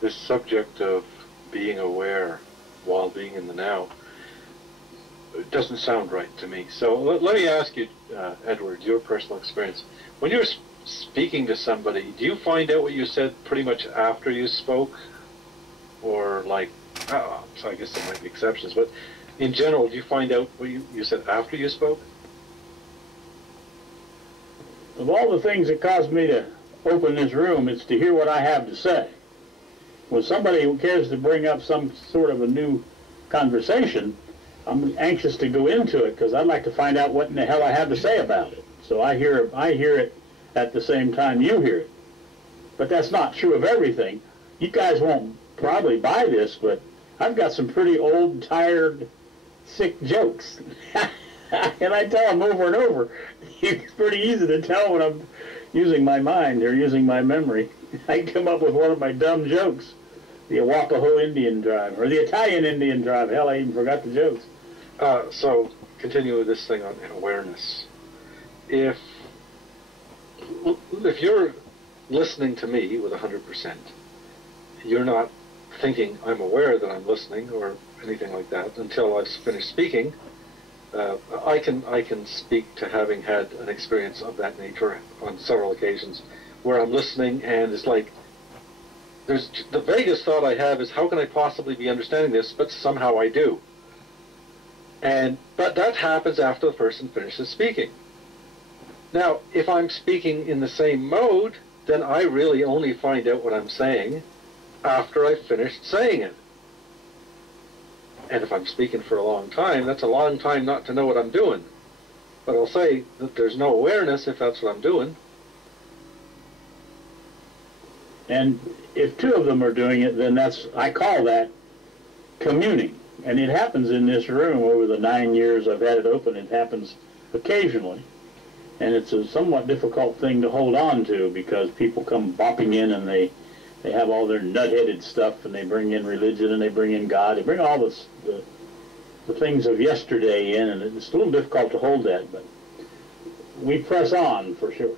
this subject of being aware while being in the now, it doesn't sound right to me. So let me ask you, Edward, your personal experience. When you're speaking to somebody, do you find out what you said pretty much after you spoke? Or like, so I guess there might be exceptions, but in general, do you find out what you said after you spoke? Of all the things that caused me to open this room, it's to hear what I have to say. When somebody who cares to bring up some sort of a new conversation, I'm anxious to go into it because I'd like to find out what in the hell I have to say about it. So I hear it at the same time you hear it. But that's not true of everything. You guys won't probably buy this, but I've got some pretty old, tired, sick jokes. And I tell them over and over. It's pretty easy to tell when I'm using my mind or using my memory. I come up with one of my dumb jokes. The Arapaho Indian tribe, or the Italian Indian tribe. Hell, I even forgot the jokes. So, continue with this thing on awareness. If you're listening to me with 100%, you're not thinking I'm aware that I'm listening or anything like that until I've finished speaking. I can speak to having had an experience of that nature on several occasions where I'm listening and it's like there's the vaguest thought I have is how can I possibly be understanding this, but somehow I do. But that happens after the person finishes speaking. Now, if I'm speaking in the same mode, then I really only find out what I'm saying after I've finished saying it. And if I'm speaking for a long time, that's a long time not to know what I'm doing. But I'll say that there's no awareness if that's what I'm doing. And if two of them are doing it, then I call that communing. And it happens in this room over the 9 years I've had it open. It happens occasionally. And it's a somewhat difficult thing to hold on to because people come bopping in and they have all their nut-headed stuff and they bring in religion and they bring in God. They bring all the things of yesterday in, and it's a little difficult to hold that, but we press on for sure.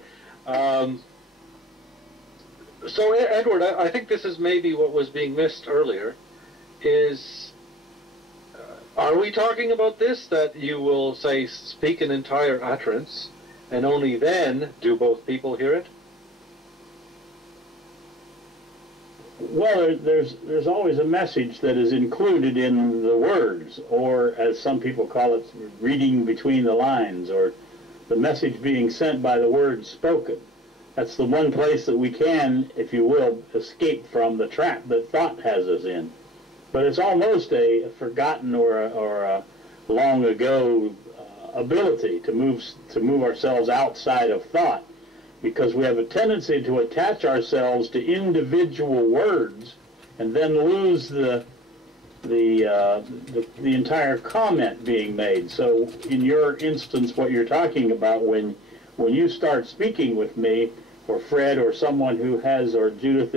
So, Edward, I think this is maybe what was being missed earlier, is, are we talking about this, that you will, say, speak an entire utterance, and only then do both people hear it? Well, there's always a message that is included in the words, or as some people call it, reading between the lines, or the message being sent by the words spoken. That's the one place that we can, if you will, escape from the trap that thought has us in. But it's almost a forgotten or a long ago ability to move ourselves outside of thought, because we have a tendency to attach ourselves to individual words and then lose the entire comment being made. So in your instance, what you're talking about, when you start speaking with me, or Fred, or someone who has, or Judith,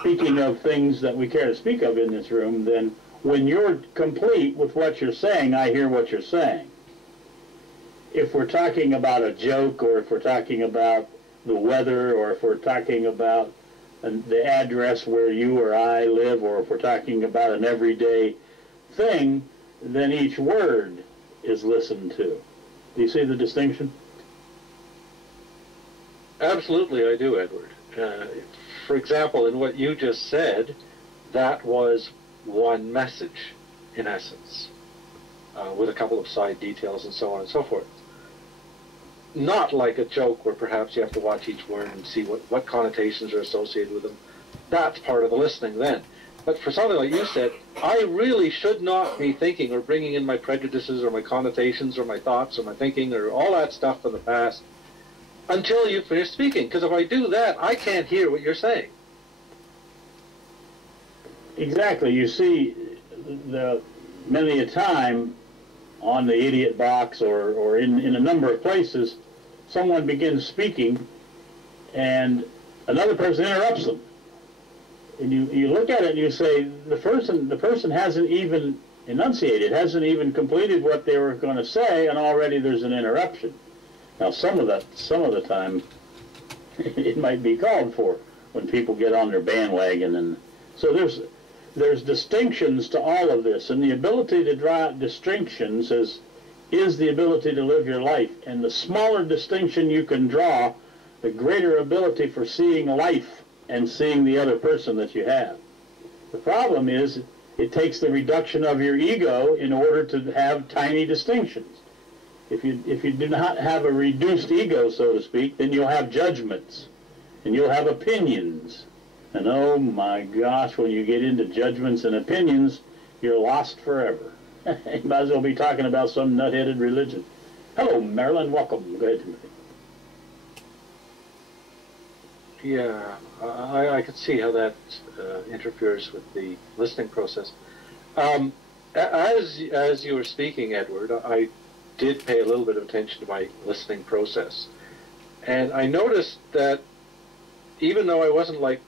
speaking of things that we care to speak of in this room, then when you're complete with what you're saying, I hear what you're saying. If we're talking about a joke, or if we're talking about the weather, or if we're talking about the address where you or I live, or if we're talking about an everyday thing, then each word is listened to. Do you see the distinction? Absolutely, I do, Edward. For example, in what you just said, that was one message, in essence, with a couple of side details and so on and so forth. Not like a joke where perhaps you have to watch each word and see what connotations are associated with them. That's part of the listening then. But for something like you said, I really should not be thinking or bringing in my prejudices or my connotations or my thoughts or my thinking or all that stuff from the past until you finish speaking. Because if I do that, I can't hear what you're saying. Exactly. You see, many a time on the idiot box or in a number of places, someone begins speaking and another person interrupts them. And you look at it and you say, the person hasn't even enunciated, hasn't even completed what they were going to say, and already there's an interruption. Now some of the time it might be called for, when people get on their bandwagon. And so there's distinctions to all of this, and the ability to draw out distinctions is the ability to live your life. And the smaller distinction you can draw, the greater ability for seeing life and seeing the other person that you have. The problem is it takes the reduction of your ego in order to have tiny distinctions. If you do not have a reduced ego, so to speak, then you'll have judgments, and you'll have opinions. And oh my gosh, when you get into judgments and opinions, you're lost forever. You might as well be talking about some nut-headed religion. Hello, Marilyn. Welcome. Go ahead, Timothy. Yeah, I could see how that interferes with the listening process. As you were speaking, Edward, I did pay a little bit of attention to my listening process. And I noticed that even though I wasn't like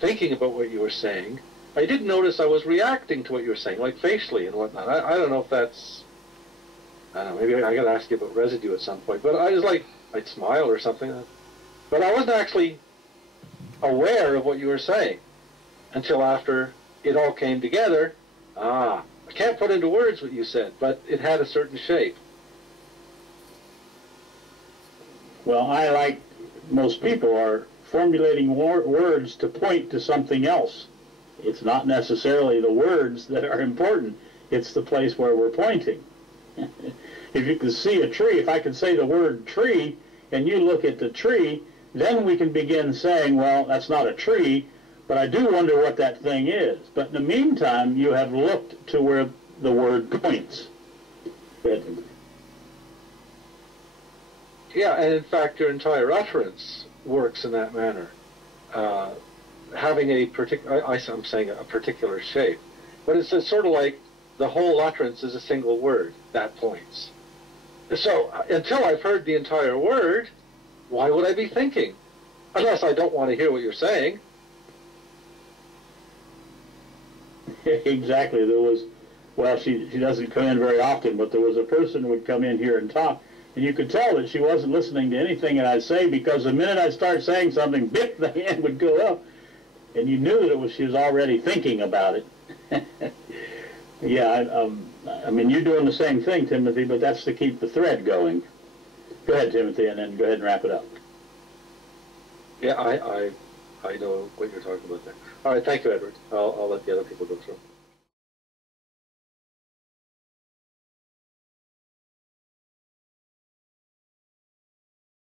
thinking about what you were saying, I did notice I was reacting to what you were saying, like facially and whatnot. I don't know if that's, I don't know, maybe I got to ask you about residue at some point, but I was like, I'd smile or something. But I wasn't actually aware of what you were saying until after it all came together. I can't put into words what you said, but it had a certain shape. Well, I, like most people, are formulating words to point to something else. It's not necessarily the words that are important. It's the place where we're pointing. If you can see a tree, if I could say the word tree, and you look at the tree, then we can begin saying, well, that's not a tree, but I do wonder what that thing is. But in the meantime, you have looked to where the word points. Yeah, and in fact, your entire utterance works in that manner. Having a particular, I'm saying a particular shape, but it's sort of like the whole utterance is a single word that points. So until I've heard the entire word, why would I be thinking? Unless I don't want to hear what you're saying. Exactly. There was, well, she doesn't come in very often, but there was a person who would come in here and talk, and you could tell that she wasn't listening to anything that I'd say, because the minute I'd start saying something, bip, the hand would go up, and you knew that she was already thinking about it. Yeah, I mean, you're doing the same thing, Timothy, but that's to keep the thread going. Go ahead, Timothy, and then go ahead and wrap it up. Yeah, I know what you're talking about there. All right, thank you, Edward. I'll let the other people go through.